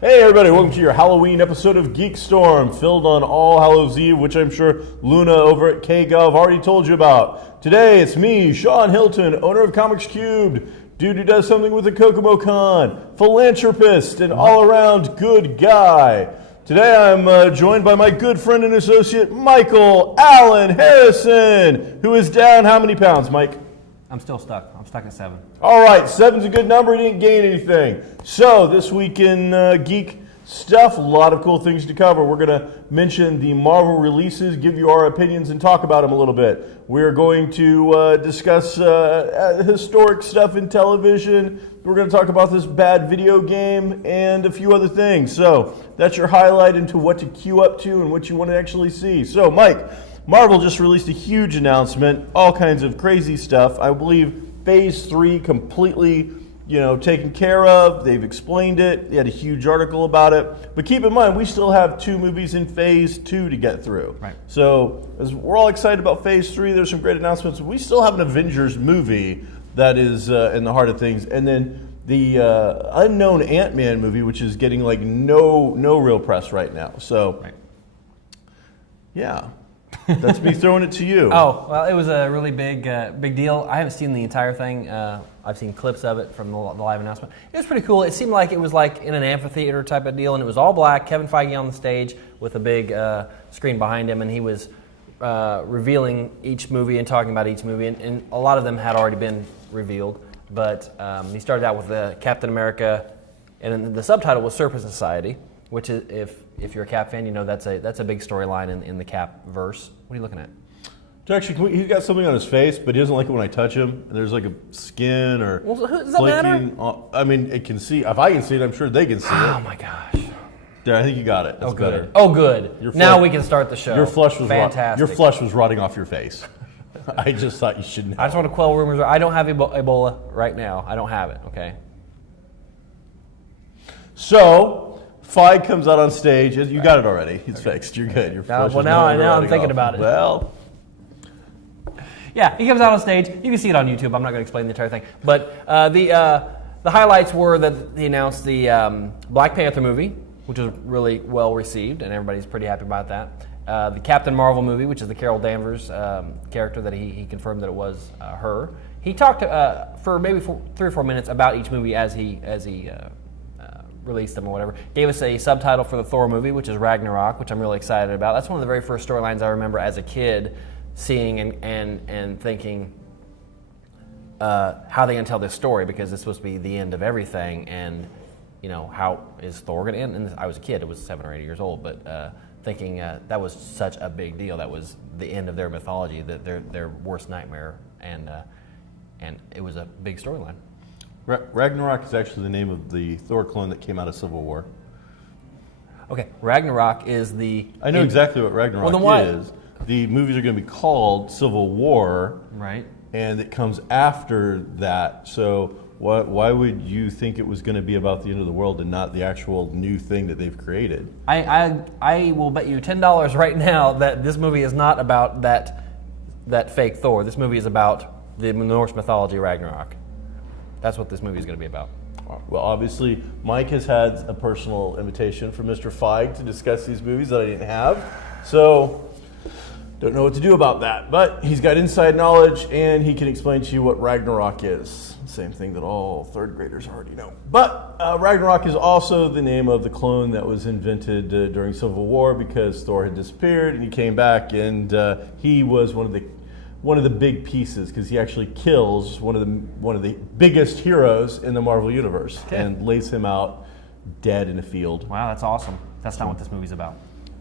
Hey everybody, welcome to your Halloween episode of GeekStorm, filled on All Hallows Eve, which I'm sure Luna over at KGov already told you about. Today it's me, Sean Hilton, owner of Comics Cubed, dude who does something with the Kokomo Con, philanthropist, and all-around good guy. Today I'm joined by my good friend and associate, Michael Allen Harrison, who is down how many pounds, Mike? I'm still stuck. I'm stuck at 7. All right, 7's a good number. He didn't gain anything. So this week in geek stuff, a lot of cool things to cover. We're going to mention the Marvel releases, give you our opinions, and talk about them a little bit. We're going to discuss historic stuff in television. We're going to talk about this bad video game and a few other things. So that's your highlight into what to queue up to and what you want to actually see. So, Mike, Marvel just released a huge announcement, all kinds of crazy stuff. I believe Phase 3 completely, taken care of. They've explained it. They had a huge article about it. But keep in mind, we still have 2 movies in Phase 2 to get through. Right. So as we're all excited about Phase 3. There's some great announcements. We still have an Avengers movie that is in the heart of things. And then the unknown Ant-Man movie, which is getting no real press right now. So, right. Yeah. That's me throwing it to you. Oh, well, it was a really big deal. I haven't seen the entire thing. I've seen clips of it from the live announcement. It was pretty cool. It seemed like it was like in an amphitheater type of deal, and it was all black. Kevin Feige on the stage with a big screen behind him, and he was revealing each movie and talking about each movie, and a lot of them had already been revealed. But he started out with Captain America, and the subtitle was Serpent Society, which is, if you're a Cap fan, you know that's a big storyline in the Cap verse. What are you looking at? Actually, he's got something on his face, but he doesn't like it when I touch him. There's like a skin or does that matter? I mean, it can see. If I can see it, I'm sure they can see it. Oh my gosh! There, I think you got it. That's good. Better. Oh, good. Now we can start the show. Your flush was fantastic. Your flush was rotting off your face. I just thought you should know. I just want to quell rumors. I don't have Ebola right now. I don't have it. Okay. So. Feige comes out on stage. You got it already. It's fixed. You're good. Your now I'm thinking about it. Well, yeah, he comes out on stage. You can see it on YouTube. I'm not going to explain the entire thing. But the highlights were that he announced the Black Panther movie, which was really well received, and everybody's pretty happy about that. The Captain Marvel movie, which is the Carol Danvers character that he confirmed that it was her. He talked for maybe 3 or 4 minutes about each movie as he released them or whatever. Gave us a subtitle for the Thor movie, which is Ragnarok, which I'm really excited about. That's one of the very first storylines I remember as a kid seeing and thinking, how are they going to tell this story? Because it's supposed to be the end of everything, and how is Thor going to end? And I was a kid; it was 7 or 8 years old, but thinking that was such a big deal. That was the end of their mythology, their worst nightmare, and it was a big storyline. Ragnarok is actually the name of the Thor clone that came out of Civil War. Okay, Ragnarok is the... I know exactly what Ragnarok is. The movies are going to be called Civil War. Right. And it comes after that. So why would you think it was going to be about the end of the world and not the actual new thing that they've created? I will bet you $10 right now that this movie is not about that fake Thor. This movie is about the Norse mythology Ragnarok. That's what this movie is going to be about. Well, obviously, Mike has had a personal invitation from Mr. Feige to discuss these movies that I didn't have. So, don't know what to do about that. But he's got inside knowledge, and he can explain to you what Ragnarok is. Same thing that all third graders already know. But Ragnarok is also the name of the clone that was invented during Civil War because Thor had disappeared, and he came back, and he was one of the big pieces because he actually kills one of the biggest heroes in the Marvel universe and lays him out dead in a field. Wow, that's awesome. That's not what this movie's about.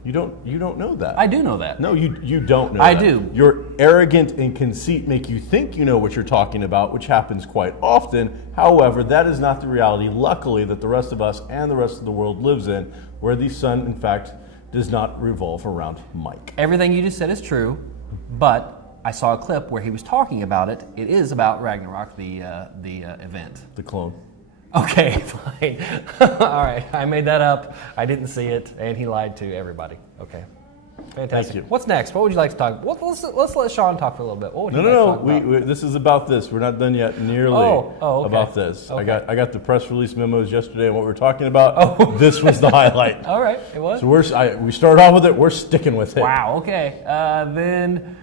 You don't know that. I do know that. No, you don't know I that. do. Your arrogant and conceit make you think you know what you're talking about, which happens quite often. However, that is not the reality, luckily, that the rest of us and the rest of the world lives in, where the sun, in fact, does not revolve around Mike. Everything you just said is true, but I saw a clip where he was talking about it. It is about Ragnarok, the event. The clone. Okay, fine. All right, I made that up. I didn't see it, and he lied to everybody. Okay, fantastic. Thank you. What's next? What would you like to talk about? Let's let Sean talk for a little bit. What would you like to No. talk about? This is about this. We're not done yet. Nearly okay. about this. Okay. I got the press release memos yesterday and what we're talking about. Oh. This was the highlight. All right, it was. So we started off with it. We're sticking with it. Wow. Okay. Then.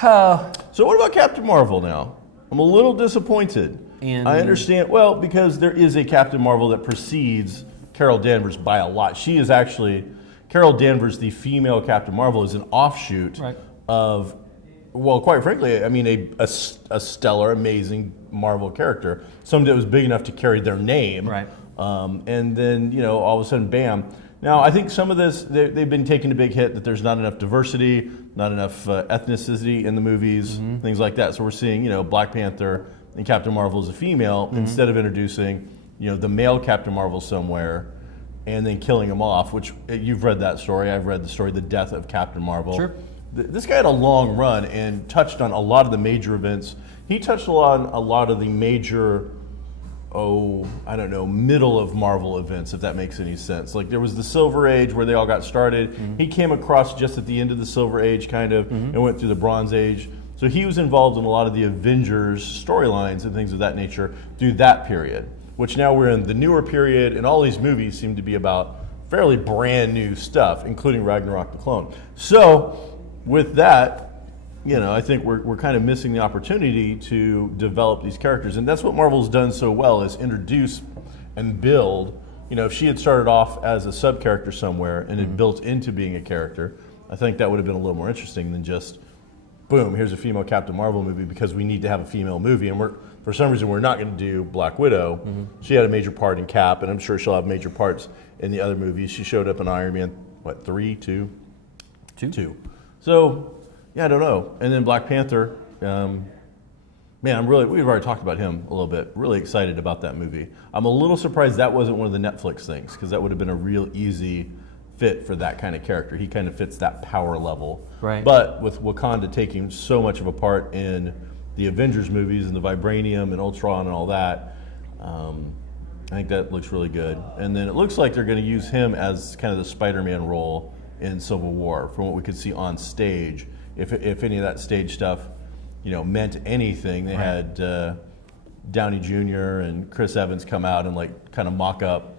So what about Captain Marvel now? I'm a little disappointed. I understand. Well, because there is a Captain Marvel that precedes Carol Danvers by a lot. She is actually Carol Danvers, the female Captain Marvel, is an offshoot of, well, quite frankly, I mean, a stellar, amazing Marvel character. Somebody that was big enough to carry their name. Right. And then, all of a sudden, bam. Now, I think some of this, they've been taking a big hit that there's not enough diversity, not enough ethnicity in the movies, things like that. So we're seeing, Black Panther and Captain Marvel as a female instead of introducing, the male Captain Marvel somewhere and then killing him off, which you've read that story. I've read the story, The Death of Captain Marvel. Sure. This guy had a long run and touched on a lot of the major events. He touched on a lot of the major, middle of Marvel events, if that makes any sense. Like there was the Silver Age where they all got started. He came across just at the end of the Silver Age kind of and went through the Bronze Age. So he was involved in a lot of the Avengers storylines and things of that nature through that period, which now we're in the newer period, and all these movies seem to be about fairly brand new stuff, including Ragnarok the Clone. So with that, I think we're kind of missing the opportunity to develop these characters. And that's what Marvel's done so well, is introduce and build. If she had started off as a sub-character somewhere and had built into being a character, I think that would have been a little more interesting than just, boom, here's a female Captain Marvel movie because we need to have a female movie. And for some reason, we're not going to do Black Widow. She had a major part in Cap, and I'm sure she'll have major parts in the other movies. She showed up in Iron Man, 3, 2? 2. So, yeah, I don't know. And then Black Panther, we've already talked about him a little bit. Really excited about that movie. I'm a little surprised that wasn't one of the Netflix things, because that would have been a real easy fit for that kind of character. He kind of fits that power level. Right. But with Wakanda taking so much of a part in the Avengers movies and the Vibranium and Ultron and all that, I think that looks really good. And then it looks like they're going to use him as kind of the Spider-Man role in Civil War, from what we could see on stage. If any of that stage stuff, meant anything, they had Downey Jr. and Chris Evans come out and kind of mock up,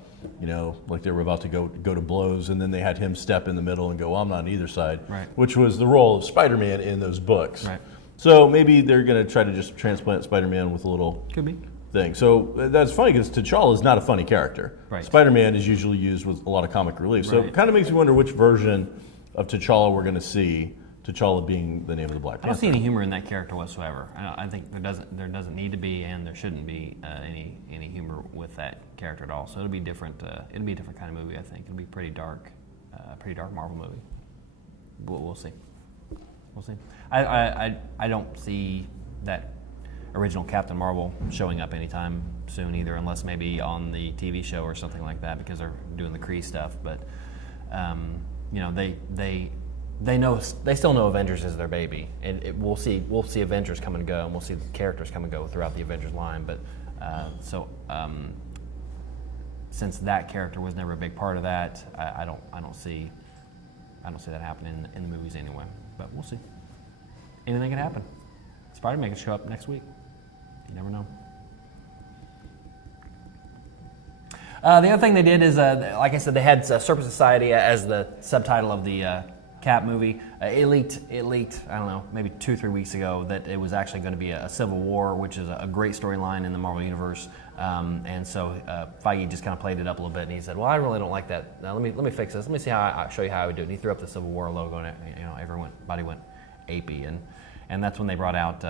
like they were about to go to blows, and then they had him step in the middle and go, well, I'm not on either side, which was the role of Spider-Man in those books. Right. So maybe they're going to try to just transplant Spider-Man with a little thing. So that's funny because T'Challa is not a funny character. Right. Spider-Man is usually used with a lot of comic relief. So it kind of makes me wonder which version of T'Challa we're going to see. T'Challa being the name of the Black Panther. I don't see any humor in that character whatsoever. I think there doesn't need to be, and there shouldn't be any humor with that character at all. So it'll be different. It'll be a different kind of movie. I think it'll be pretty dark Marvel movie. We'll see. We'll see. I don't see that original Captain Marvel showing up anytime soon either, unless maybe on the TV show or something like that, because they're doing the Kree stuff. But they still know Avengers is their baby, and we'll see Avengers come and go, and we'll see the characters come and go throughout the Avengers line. But since that character was never a big part of that, I don't see that happening in the movies anyway. But we'll see. Anything can happen. Spider-Man can show up next week. You never know. The other thing they did is, like I said, they had Serpent Society as the subtitle of the Cap movie. It leaked, I don't know, maybe 2 or 3 weeks ago that it was actually going to be a Civil War, which is a great storyline in the Marvel Universe. And so Feige just kind of played it up a little bit, and he said, well, I really don't like that. Now, let me fix this. Let me see how I show you how I would do it. And he threw up the Civil War logo, and everybody went apey. And that's when they brought out,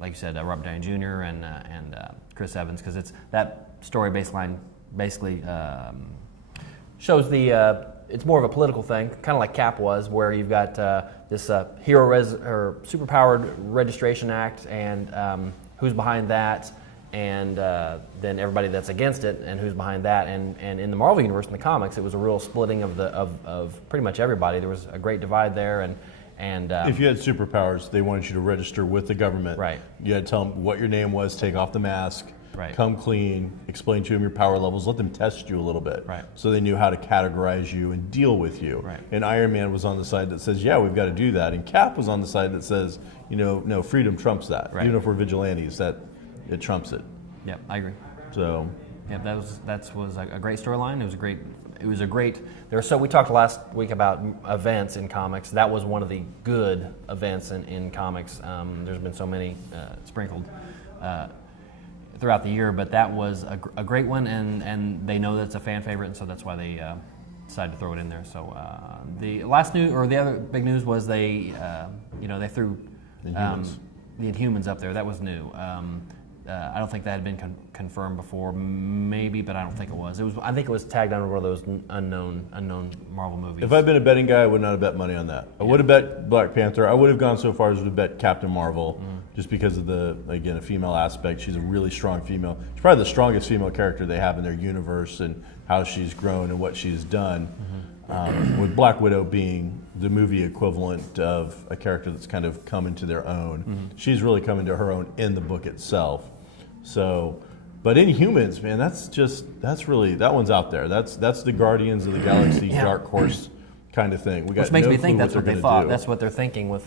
like you said, Robert Downey Jr. and Chris Evans, because it's that story baseline basically shows it's more of a political thing, kind of like Cap was, where you've got this superpowered registration act, and who's behind that, and then everybody that's against it and who's behind that. And in the Marvel universe, in the comics, it was a real splitting of pretty much everybody. There was a great divide there, and if you had superpowers, they wanted you to register with the government. Right. You had to tell them what your name was, take off the mask, Right. come clean, explain to them your power levels, let them test you a little bit, Right. so they knew how to categorize you and deal with you. Right. And Iron Man was on the side that says, yeah, we've got to do that. And Cap was on the side that says, no, freedom trumps that. Right. Even if we're vigilantes, that it trumps it. Yep, I agree. So. Yeah, that was a great storyline. It was a great. We talked last week about events in comics. That was one of the good events in comics. There's been so many sprinkled throughout the year, but that was a great one, and they know that it's a fan favorite, and so that's why they decided to throw it in there. So the last news, or the other big news, was they threw the Inhumans up there. That was new. I don't think that had been confirmed before, maybe, but I don't think it was. I think it was tagged under one of those unknown Marvel movies. If I'd been a betting guy, I would not have bet money on that. I would have bet Black Panther. I would have gone so far as to bet Captain Marvel, just because of a female aspect. She's a really strong female. She's probably the strongest female character they have in their universe, and how she's grown and what she's done. With Black Widow being the movie equivalent of a character that's kind of come into their own. She's really come into her own in the book itself. So, but Inhumans, man, that one's out there. That's the Guardians of the Galaxy Dark Horse kind of thing. Which makes me think that's what they thought. That's what they're thinking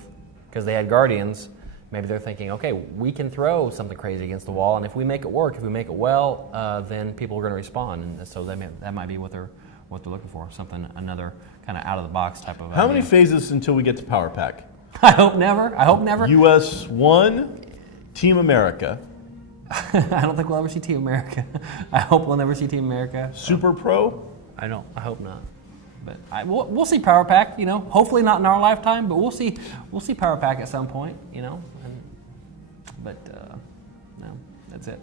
because they had Guardians. Maybe they're thinking, okay, we can throw something crazy against the wall, and if we make it work, if we make it well, then people are going to respond, and so that might be what they're looking for. Another kind of out of the box type of. How many phases until we get to Power Pack? I hope never. US 1, Team America. I don't think we'll ever see Team America. I hope we'll never see Team America. Super Pro? I hope not. But we'll see Power Pack. Hopefully not in our lifetime, but we'll see Power Pack at some point. No, that's it.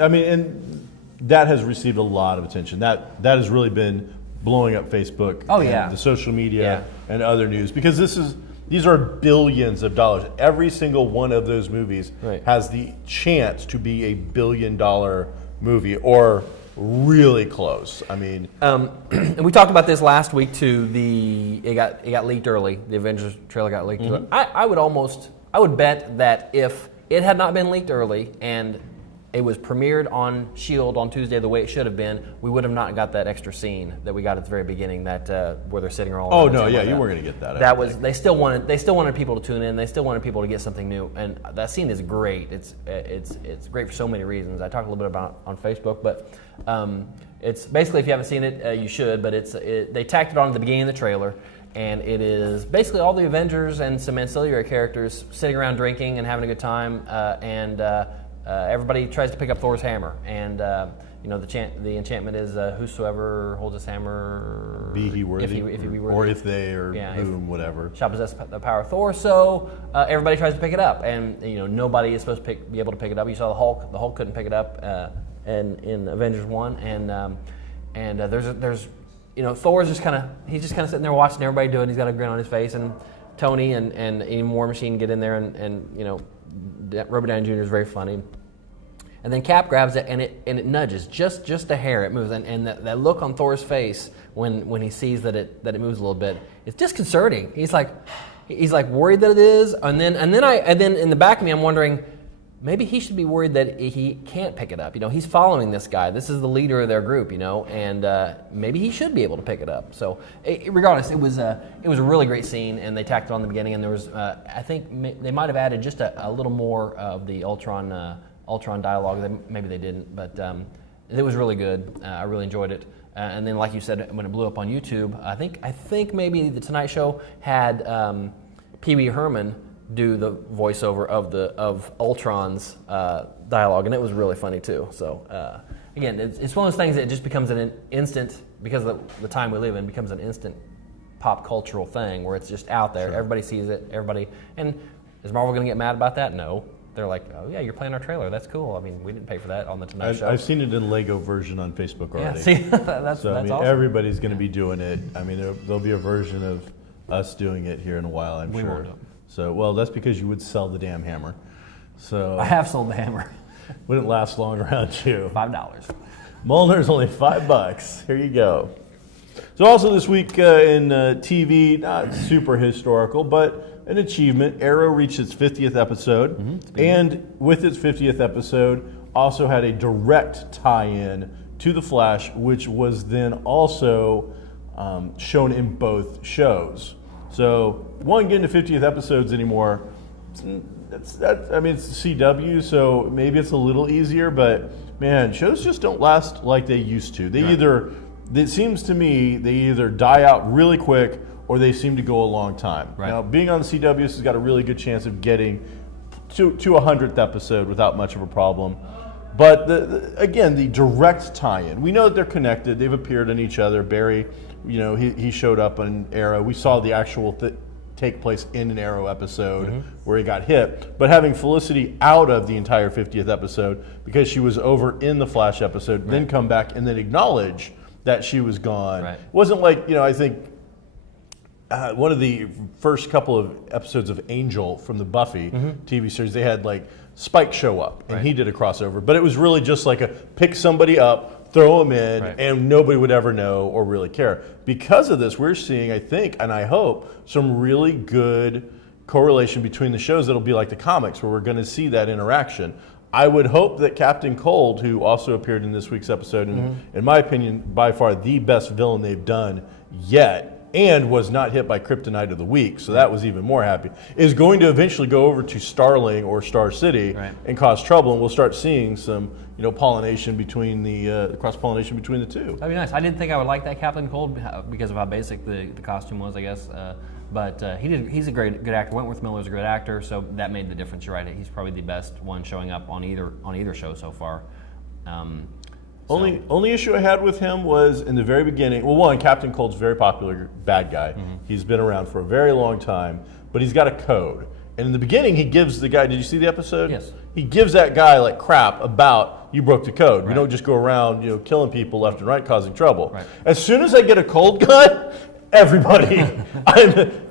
And that has received a lot of attention. That has really been blowing up Facebook. Oh yeah. The social media and other news, because these are billions of dollars. Every single one of those movies has the chance to be a $1 billion movie, or really close. And we talked about this last week too. It got leaked early. The Avengers trailer got leaked. I would bet that if it had not been leaked early and it was premiered on S.H.I.E.L.D. on Tuesday the way it should have been, we would have not got that extra scene that we got at the very beginning, that where they're sitting all around. Oh no, yeah, you weren't going to get that. They still wanted people to tune in. They still wanted people to get something new, and that scene is great. It's great for so many reasons. I talked a little bit about it on Facebook, but it's basically, if you haven't seen it, you should. But they tacked it on at the beginning of the trailer. And it is basically all the Avengers and some ancillary characters sitting around drinking and having a good time, and everybody tries to pick up Thor's hammer. And the enchantment is whosoever holds his hammer, be he worthy, if he be worthy, or if they, or whom, whatever, shall possess the power of Thor. So everybody tries to pick it up, and nobody is supposed to be able to pick it up. You saw the Hulk. The Hulk couldn't pick it up, in Avengers 1, and there's Thor's just kind of sitting there watching everybody do it. And he's got a grin on his face, and Tony and War Machine get in there, and Robert Downey Jr. is very funny. And then Cap grabs it, and it nudges just a hair. It moves, and that look on Thor's face when he sees that it moves a little bit, it's disconcerting. He's like worried that it is, and then in the back of me, I'm wondering, maybe he should be worried that he can't pick it up. He's following this guy. This is the leader of their group, and maybe he should be able to pick it up. So, regardless, it was a really great scene, and they tacked it on the beginning. And there was, I think, they might have added just a little more of the Ultron dialogue. Maybe they didn't, but it was really good. I really enjoyed it. And then, like you said, when it blew up on YouTube, I think maybe the Tonight Show had Pee Wee Herman do the voiceover of Ultron's dialogue, and it was really funny too. So again, it's one of those things that just becomes an instant, because of the time we live in, becomes an instant pop cultural thing where it's just out there. Sure. Everybody sees it. And is Marvel going to get mad about that? No. They're like, oh yeah, you're playing our trailer. That's cool. We didn't pay for that on the Tonight Show. I've seen it in Lego version on Facebook already. Yeah, see, that's awesome. Everybody's going to be doing it. There'll be a version of us doing it here in a while, I'm sure. We won't do it. So, well, that's because you would sell the damn hammer. So I have sold the hammer. Wouldn't last long around you. $5. Molnar's only $5. Here you go. So also this week in TV, not super historical, but an achievement. Arrow reached its 50th episode, and with its 50th episode, also had a direct tie-in to The Flash, which was then also shown in both shows. So one getting to 50th episodes anymore, I mean, it's the CW, so maybe it's a little easier, but man, shows just don't last like they used to. It seems to me, they either die out really quick or they seem to go a long time. Right. Now, being on the CW has got a really good chance of getting to a 100th episode without much of a problem. But again, the direct tie-in. We know that they're connected. They've appeared in each other. Barry, he showed up on Arrow. We saw the actual take place in an Arrow episode where he got hit. But having Felicity out of the entire 50th episode because she was over in the Flash episode, then come back and then acknowledge that she was gone. Right. It wasn't like, I think one of the first couple of episodes of Angel from the Buffy TV series, they had like Spike show up and he did a crossover. But it was really just like a pick somebody up, throw them in, and nobody would ever know or really care. Because of this, we're seeing, I think, and I hope, some really good correlation between the shows that'll be like the comics, where we're going to see that interaction. I would hope that Captain Cold, who also appeared in this week's episode, and in my opinion, by far the best villain they've done yet, and was not hit by Kryptonite of the Week, so that was even more happy, is going to eventually go over to Starling or Star City and cause trouble, and we'll start seeing some pollination between the cross-pollination between the two. That'd be nice. I didn't think I would like that Captain Cold because of how basic the costume was, I guess. But he's a good actor. Wentworth Miller's a great actor, so that made the difference. You're right. He's probably the best one showing up on either show so far. Only issue I had with him was in the very beginning. Well, one, Captain Cold's a very popular bad guy. He's been around for a very long time, but he's got a code. And in the beginning, he gives the guy. Did you see the episode? Yes. He gives that guy like crap about you broke the code. You don't just go around killing people left and right, causing trouble. Right. As soon as I get a cold gun, everybody,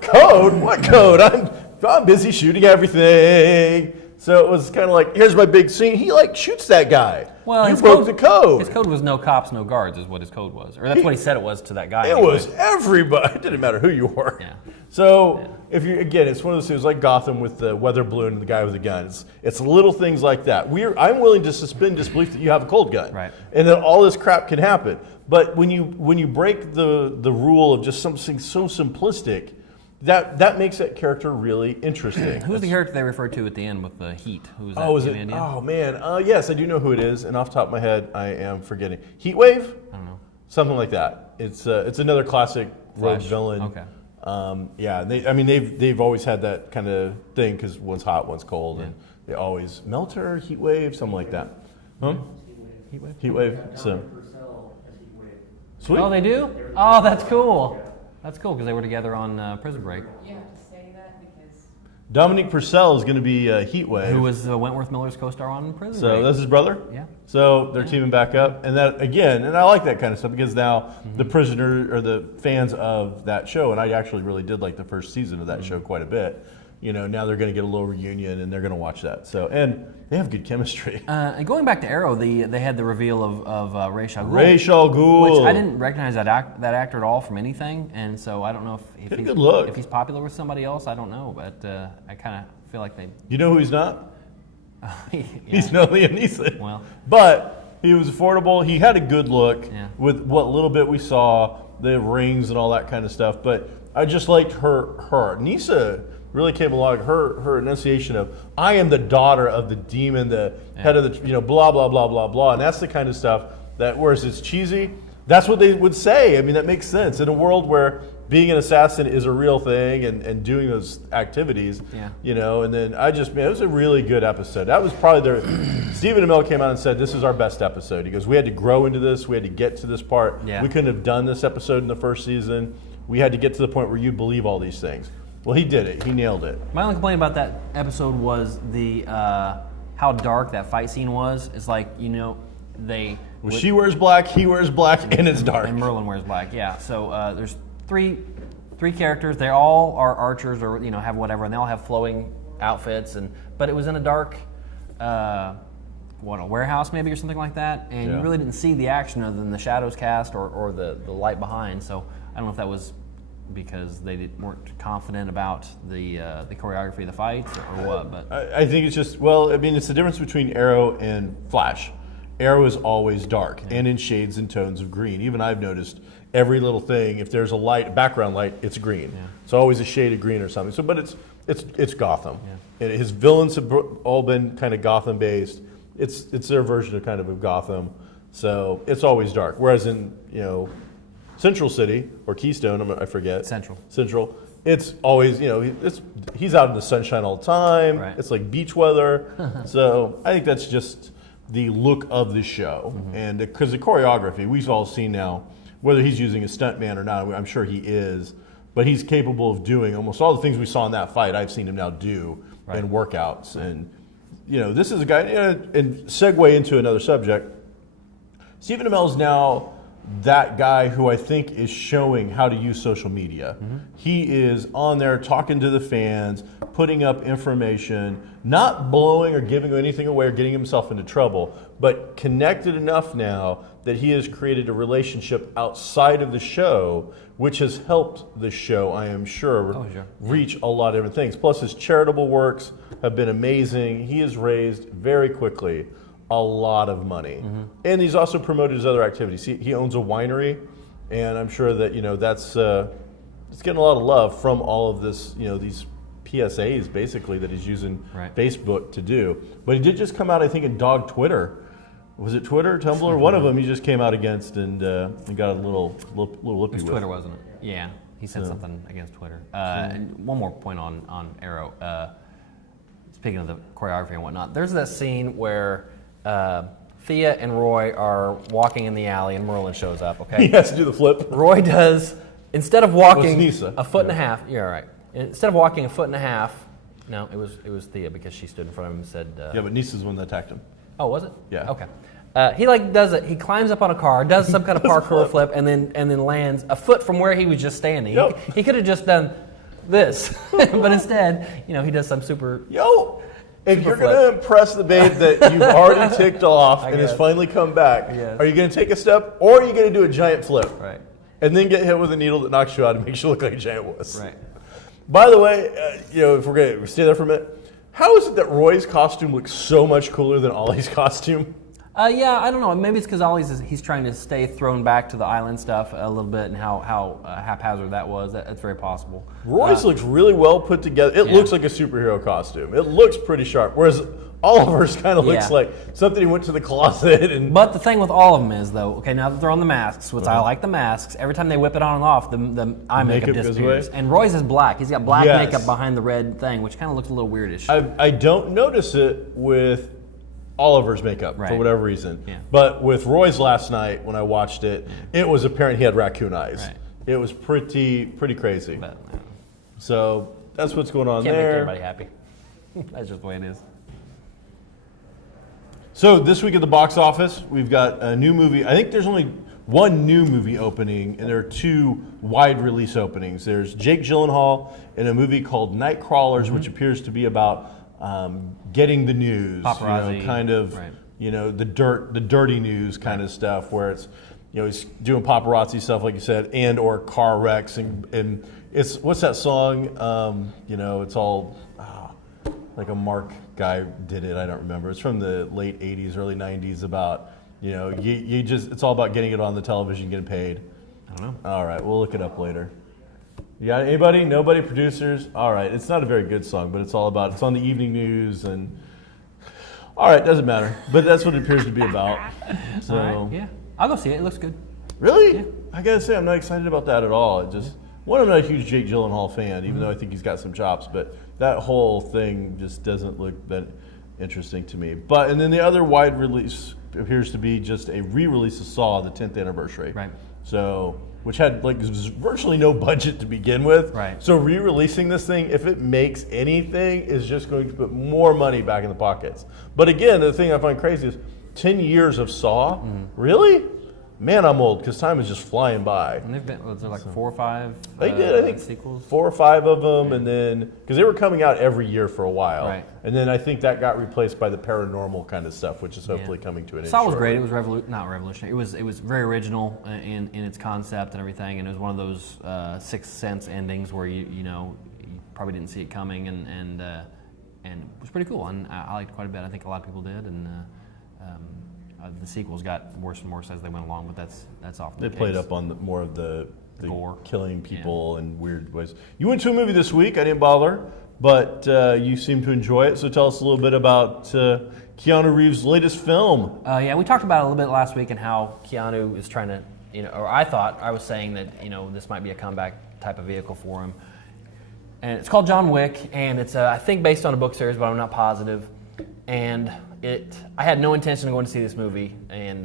code? What code? I'm busy shooting everything. So it was kind of like, here's my big scene. He shoots that guy. Well, you broke the code. His code was no cops, no guards, is what his code was, or that's what he said it was to that guy. It was everybody. It didn't matter who you were. Yeah. So if you it's one of those things like Gotham with the weather balloon and the guy with the gun. It's little things like that. I'm willing to suspend disbelief that you have a cold gun, and that all this crap can happen. But when you break the rule of just something so simplistic, that makes that character really interesting. Who's the character they referred to at the end with the heat? Who's that? Oh, is it? Oh man, yes, I do know who it is, and off the top of my head, I am forgetting. Heatwave? I don't know. Something like that. It's another classic rogue villain. Okay. They've always had that kind of thing because one's hot, one's cold, and they always Melter, Heatwave, something like that. Huh? Heatwave. So. Sweet. Oh, they do? Oh, that's cool. That's cool because they were together on Prison Break. You have to say that because Dominique Purcell is going to be Heatwave. Who was Wentworth Miller's co-star on Prison Break. So that's his brother? Yeah. So they're teaming back up. And that, again, and I like that kind of stuff because now the prisoner or the fans of that show, and I actually really did like the first season of that show quite a bit. Now they're going to get a little reunion and they're going to watch that. So, and they have good chemistry. And going back to Arrow, they had the reveal of Ra's al Ghul. Ra's al Ghul. Which I didn't recognize that actor at all from anything, and so I don't know if he's popular with somebody else. I don't know, but I kind of feel like they. You know who he's not? Yeah. He's no Liam Neeson. Well, but he was affordable. He had a good look with what little bit we saw, the rings and all that kind of stuff. But I just liked her. Nisa really came along. Her enunciation of "I am the daughter of the demon, the head of the blah blah blah blah blah," and that's the kind of stuff that, whereas it's cheesy, that's what they would say. I mean, that makes sense in a world where being an assassin is a real thing and doing those activities. And then it was a really good episode. That was probably Stephen Amell came out and said, "This is our best episode." He goes, "We had to grow into this. We had to get to this part. We couldn't have done this episode in the first season. We had to get to the point where you believe all these things." Well, he did it. He nailed it. My only complaint about that episode was the how dark that fight scene was. It's like, she wears black, he wears black, and it's dark. And Merlin wears black, yeah. So there's three characters. They all are archers or, have whatever, and they all have flowing outfits. But it was in a dark a warehouse maybe or something like that, and Yeah. you really didn't see the action other than the shadows cast or the light behind. So I don't know if that was because they weren't confident about the choreography of the fights or what. But I think it's just, well, I mean, it's the difference between Arrow and Flash. Arrow is always dark and in shades and tones of green. Even I've noticed every little thing. If there's a light, background light, it's green. Yeah. It's always a shade of green or something. So, but it's Gotham. Yeah. And his villains have all been kind of Gotham based. It's their version of kind of a Gotham. So it's always dark. Whereas in Central City or Keystone, I forget. Central. It's always he's out in the sunshine all the time. Right. It's like beach weather. So I think that's just the look of the show, and because the choreography we've all seen now, whether he's using a stuntman or not, I'm sure he is, but he's capable of doing almost all the things we saw in that fight. I've seen him now do in workouts, and this is a guy. And segue into another subject. Stephen Amell's now that guy who I think is showing how to use social media. He is on there talking to the fans, putting up information, not blowing or giving anything away or getting himself into trouble, but connected enough now that he has created a relationship outside of the show, which has helped the show, I am sure, reach a lot of different things. Plus his charitable works have been amazing. He has raised very quickly a lot of money. And he's also promoted his other activities. He owns a winery, and I'm sure that that's it's getting a lot of love from all of this, these PSAs basically that he's using Facebook to do. But he did just come out, I think, in dog Twitter. Was it Twitter, Tumblr? One of them he just came out against and got a little lippy with. Twitter, wasn't it? Yeah, he said something against Twitter. And one more point on Arrow. Speaking of the choreography and whatnot, there's that scene where Thea and Roy are walking in the alley and Merlin shows up, okay? He has to do the flip. Roy does, instead of walking Nisa. a foot and a half, you're all right. Instead of walking a foot and a half, no, it was Thea because she stood in front of him and said... yeah, but Nisa's the one that attacked him. Oh, was it? Yeah. Okay. He does it. He climbs up on a car, does some kind of parkour flip, and then lands a foot from where he was just standing. Yep. He could have just done this, but instead, he does some super... If you're going to impress the babe that you've already ticked off and has finally come back, are you going to take a step or are you going to do a giant flip? Right. And then get hit with a needle that knocks you out and makes you look like a giant wuss. Right. By the way, if we're going to stay there for a minute, how is it that Roy's costume looks so much cooler than Ollie's costume? Yeah, I don't know. Maybe it's because he's trying to stay thrown back to the island stuff a little bit and how haphazard that was. That's very possible. Roy's looks really well put together. It looks like a superhero costume. It looks pretty sharp. Whereas Oliver's kind of looks like something he went to the closet and... But the thing with all of them is, though, okay, now that they're on the masks, which I like the masks, every time they whip it on and off, the eye makeup disappears. And Roy's is black. He's got black makeup behind the red thing, which kind of looks a little weirdish. I don't notice it with Oliver's makeup for whatever reason. Yeah. But with Roy's last night, when I watched it, it was apparent he had raccoon eyes. Right. It was pretty crazy. But, so that's what's going on can't make there. everybody happy. That's just the way it is. So this week at the box office, we've got a new movie. I think there's only one new movie opening, and there are two wide release openings. There's Jake Gyllenhaal in a movie called Night Crawlers, which appears to be about getting the news, paparazzi, the dirty news kind of stuff, where it's he's doing paparazzi stuff like you said, and or car wrecks, and it's what's that song? It's all like a Mark guy did it. I don't remember. It's from the late '80s, early '90s about you just it's all about getting it on the television, getting paid. I don't know. All right, we'll look it up later. You got anybody? Nobody? Producers? All right. It's not a very good song, but it's all about, it's on the evening news and, all right, doesn't matter. But that's what it appears to be about. So, all right, yeah. I'll go see it. It looks good. Really? Yeah. I got to say, I'm not excited about that at all. It just, I'm not a huge Jake Gyllenhaal fan, even though I think he's got some chops, but that whole thing just doesn't look that interesting to me. And then the other wide release appears to be just a re-release of Saw, the 10th anniversary. Right. So, which had virtually no budget to begin with. Right. So re-releasing this thing, if it makes anything, is just going to put more money back in the pockets. But again, the thing I find crazy is 10 years of Saw? Really? man, I'm old because time is just flying by. And they've been, was there like 4 or 5 They did, I think, sequels? 4 or 5 of them, and then because they were coming out every year for a while, Right. and then I think that got replaced by the paranormal kind of stuff, which is hopefully coming to an end. Saw was great. shortly. It was not revolutionary. It was very original in its concept and everything, and it was one of those Sixth Sense endings where you probably didn't see it coming, and it was pretty cool. And I liked it quite a bit. I think a lot of people did, and the sequels got worse and worse as they went along. But that's often They the played case. up on more of the Gore. killing people in weird ways. You went to a movie this week. I didn't bother, but you seem to enjoy it. So tell us a little bit about Keanu Reeves' latest film. Yeah, we talked about it a little bit last week and how Keanu is trying to, or I was saying that, this might be a comeback type of vehicle for him. And it's called John Wick, and it's, I think, based on a book series, but I'm not positive. And I had no intention of going to see this movie, and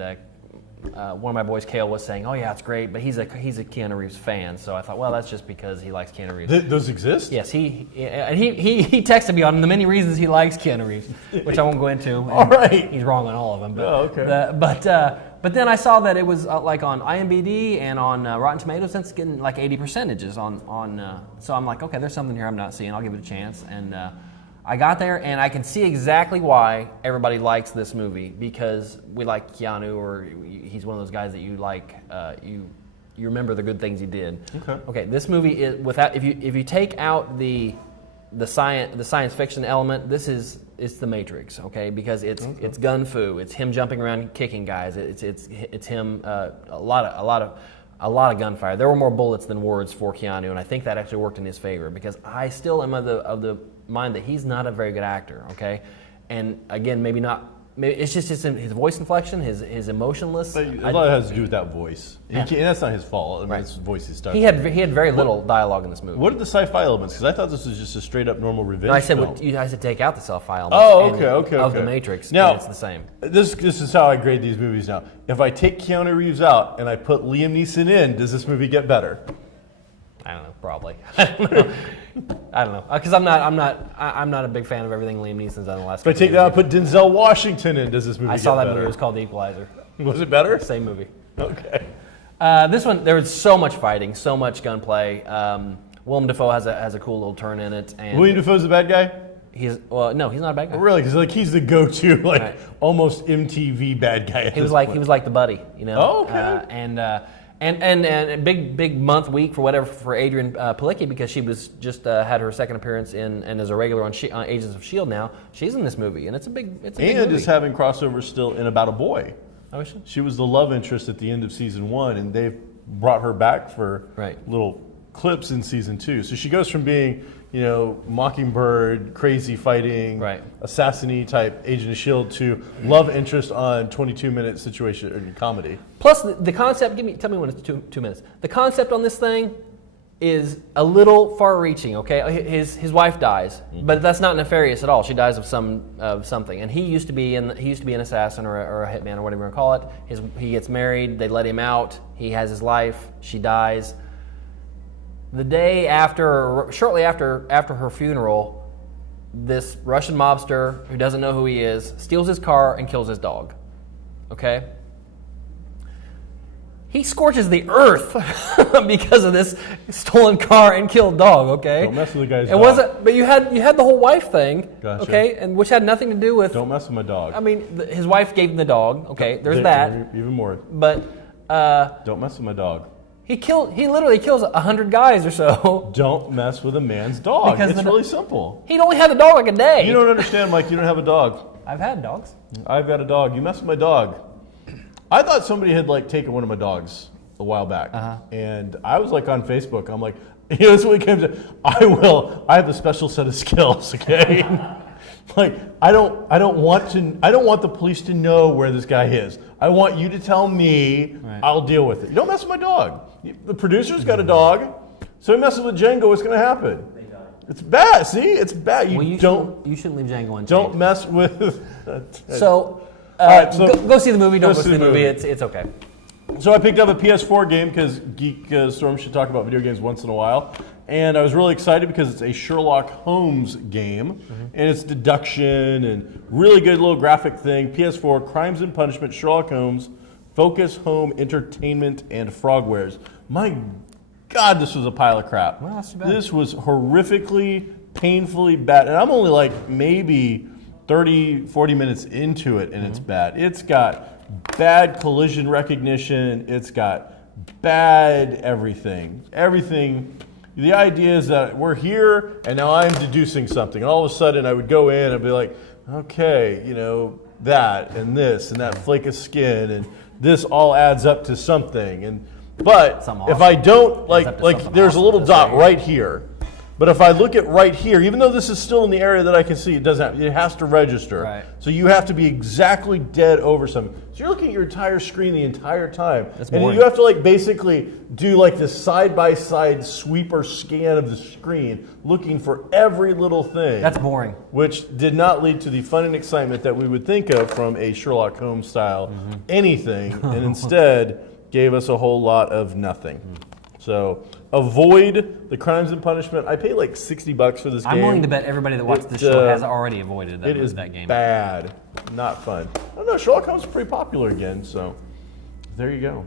one of my boys, Kale, was saying, "Oh yeah, it's great," but he's a Keanu Reeves fan, so I thought, well, that's just because he likes Keanu Reeves. Those exist? Yes, he texted me on the many reasons he likes Keanu Reeves, which I won't go into. All right. He's wrong on all of them. But, Oh, okay. But then I saw that it was like on IMDb and on Rotten Tomatoes, it's getting like 80% on. So I'm like, okay, there's something here I'm not seeing. I'll give it a chance. And I got there, and I can see exactly why everybody likes this movie, because we like Keanu, or he's one of those guys that you like. You remember the good things he did. Okay. This movie is without if you take out the science fiction element, it's the Matrix, okay? Because it's gun fu. It's him jumping around and kicking guys. It's him a lot of gunfire. There were more bullets than words for Keanu, and I think that actually worked in his favor, because I still am of the mind that he's not a very good actor, okay? And again, maybe it's just his voice inflection, his emotionless. A lot of it has to do with that voice. And that's not his fault. I mean, Right. it's voice he's stuck. He had very little dialogue in this movie. What are the sci-fi elements? Because I thought this was just a straight up normal revenge No, I said film. I said take out the self-fi elements. Oh, and okay. Of the Matrix, Now, and it's the same. This is how I grade these movies now. If I take Keanu Reeves out and I put Liam Neeson in, does this movie get better? I don't know, probably. I don't know, because I'm not a big fan of everything Liam Neeson's done in the last. If I take that out and put Denzel Washington in, does this movie I get saw that better? movie. It was called The Equalizer. Was it better? Same movie. Okay. This one, there was so much fighting, so much gunplay. Willem Dafoe has a cool little turn in it, and William Dafoe's the bad guy? no, he's not a bad guy. Really? Because he's the go-to, Right. almost MTV bad guy. He was like the buddy, Oh, okay. And a big week for Adrian Palicki, because she was just had her second appearance and is a regular on Agents of S.H.I.E.L.D. now. She's in this movie, and it's a big And movie. is having crossovers still in About a Boy. Oh, is she? She was the love interest at the end of season 1, and they've brought her back for Right. little clips in season 2. So she goes from being, Mockingbird, crazy fighting, Right. assassin-y type Agent of S.H.I.E.L.D. to love interest on 22-minute situation in comedy. Plus, the concept. Tell me when it's 2 minutes. The concept on this thing is a little far-reaching. Okay, his wife dies, but that's not nefarious at all. She dies of something, and he used to be an assassin or a hitman or whatever you want to call it. He gets married. They let him out. He has his life. She dies. The day after, shortly after her funeral, this Russian mobster who doesn't know who he is steals his car and kills his dog. Okay? He scorches the earth because of this stolen car and killed dog. Okay, Don't mess with the guy's It dog. wasn't, but you had the whole wife thing. Gotcha. Okay, and which had nothing to do with. Don't mess with my dog. I mean, his wife gave him the dog. Okay, there's that. Even more. But Don't mess with my dog. he literally kills 100 guys or so. Don't mess with a man's dog. Because It's really simple. He'd only had the dog like a day. You don't understand, Mike. You don't have a dog. I've had dogs. I've got a dog. You mess with my dog. I thought somebody had taken one of my dogs a while back, and I was on Facebook. I'm like, this is what it came to. I have a special set of skills. Okay, I don't want the police to know where this guy is. I want you to tell me. Right. I'll deal with it. You don't mess with my dog. The producer's got a dog, so he messes with Django. What's going to happen? It's bad. See, it's bad. You You shouldn't leave Django unchained. don't mess with. So, All right, so go see the movie. Don't go go see the movie. It's okay. So I picked up a PS4 game because GeekStorm should talk about video games once in a while. And I was really excited because it's a Sherlock Holmes game. And it's deduction and really good little graphic thing. PS4, Crimes and Punishment, Sherlock Holmes, Focus Home Entertainment and Frogwares. My God, this was a pile of crap. Well, that's too bad. This was horrifically, painfully bad. And I'm only like maybe 30, 40 minutes into it, and it's bad. It's got bad collision recognition. It's got bad everything. Everything. The idea is that we're here, and now I'm deducing something. And all of a sudden, I would go in and be like, okay, you know, that and this and that flake of skin, and this all adds up to something. But Something if awesome. I don't, Adds up to like something there's awesome. a little That's dot right right here. But if I look at right here, even though this is still in the area that I can see, it doesn't have, it has to register. Right. So you have to be exactly dead over something. So you're looking at your entire screen the entire time. That's and boring. you have to like basically do like this side-by-side sweep or scan of the screen, looking for every little thing. That's boring. Which did not lead to the fun and excitement that we would think of from a Sherlock Holmes style anything, and instead gave us a whole lot of nothing. So avoid the Crimes and Punishment. I paid like $60 for this game. I'm willing to bet everybody that watched this It, show has already avoided It is that game. bad, not fun. I don't know, Sherlock Holmes is pretty popular again, so there you go.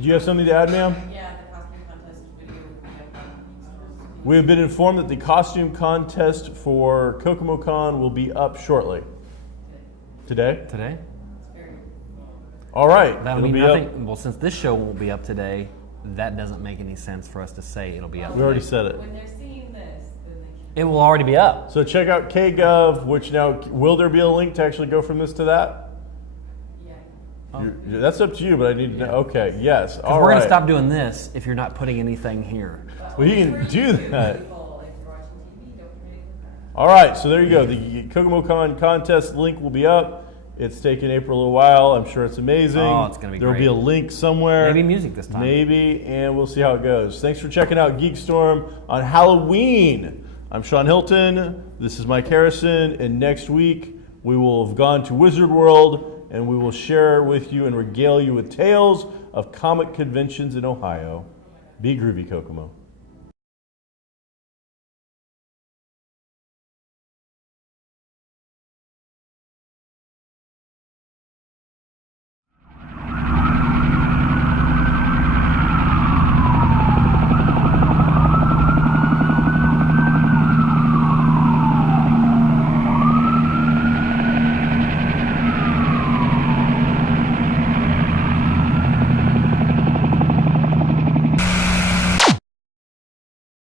Do you have something to add, ma'am? yeah, the costume contest video will be up on GeekStorm. We have been informed that the costume contest for KokomoCon will be up shortly. Today? Today? It's very, All right. That'll it'll mean be nothing. up. Well, since this show won't be up today, that doesn't make any sense for us to say it'll be up. We already today. said it. when they're seeing this, then they It will already be up. So check out KGov, which now, will there be a link to actually go from this to that? can, That's up to you, but I need to know. Okay, yes, all We're right. going to stop doing this if you're not putting anything here. Well, you can do that. People, if you're watching TV, don't forget to click that. All right, so there you go. The KokomoCon contest link will be up. It's taken April a little while. I'm sure it's amazing. Oh, it's gonna be There will great. be a link somewhere. Maybe music this time. Maybe, and we'll see how it goes. Thanks for checking out GeekStorm on Halloween. I'm Sean Hilton. This is Mike Harrison, and next week we will have gone to Wizard World, and we will share with you and regale you with tales of comic conventions in Ohio. Be groovy, Kokomo.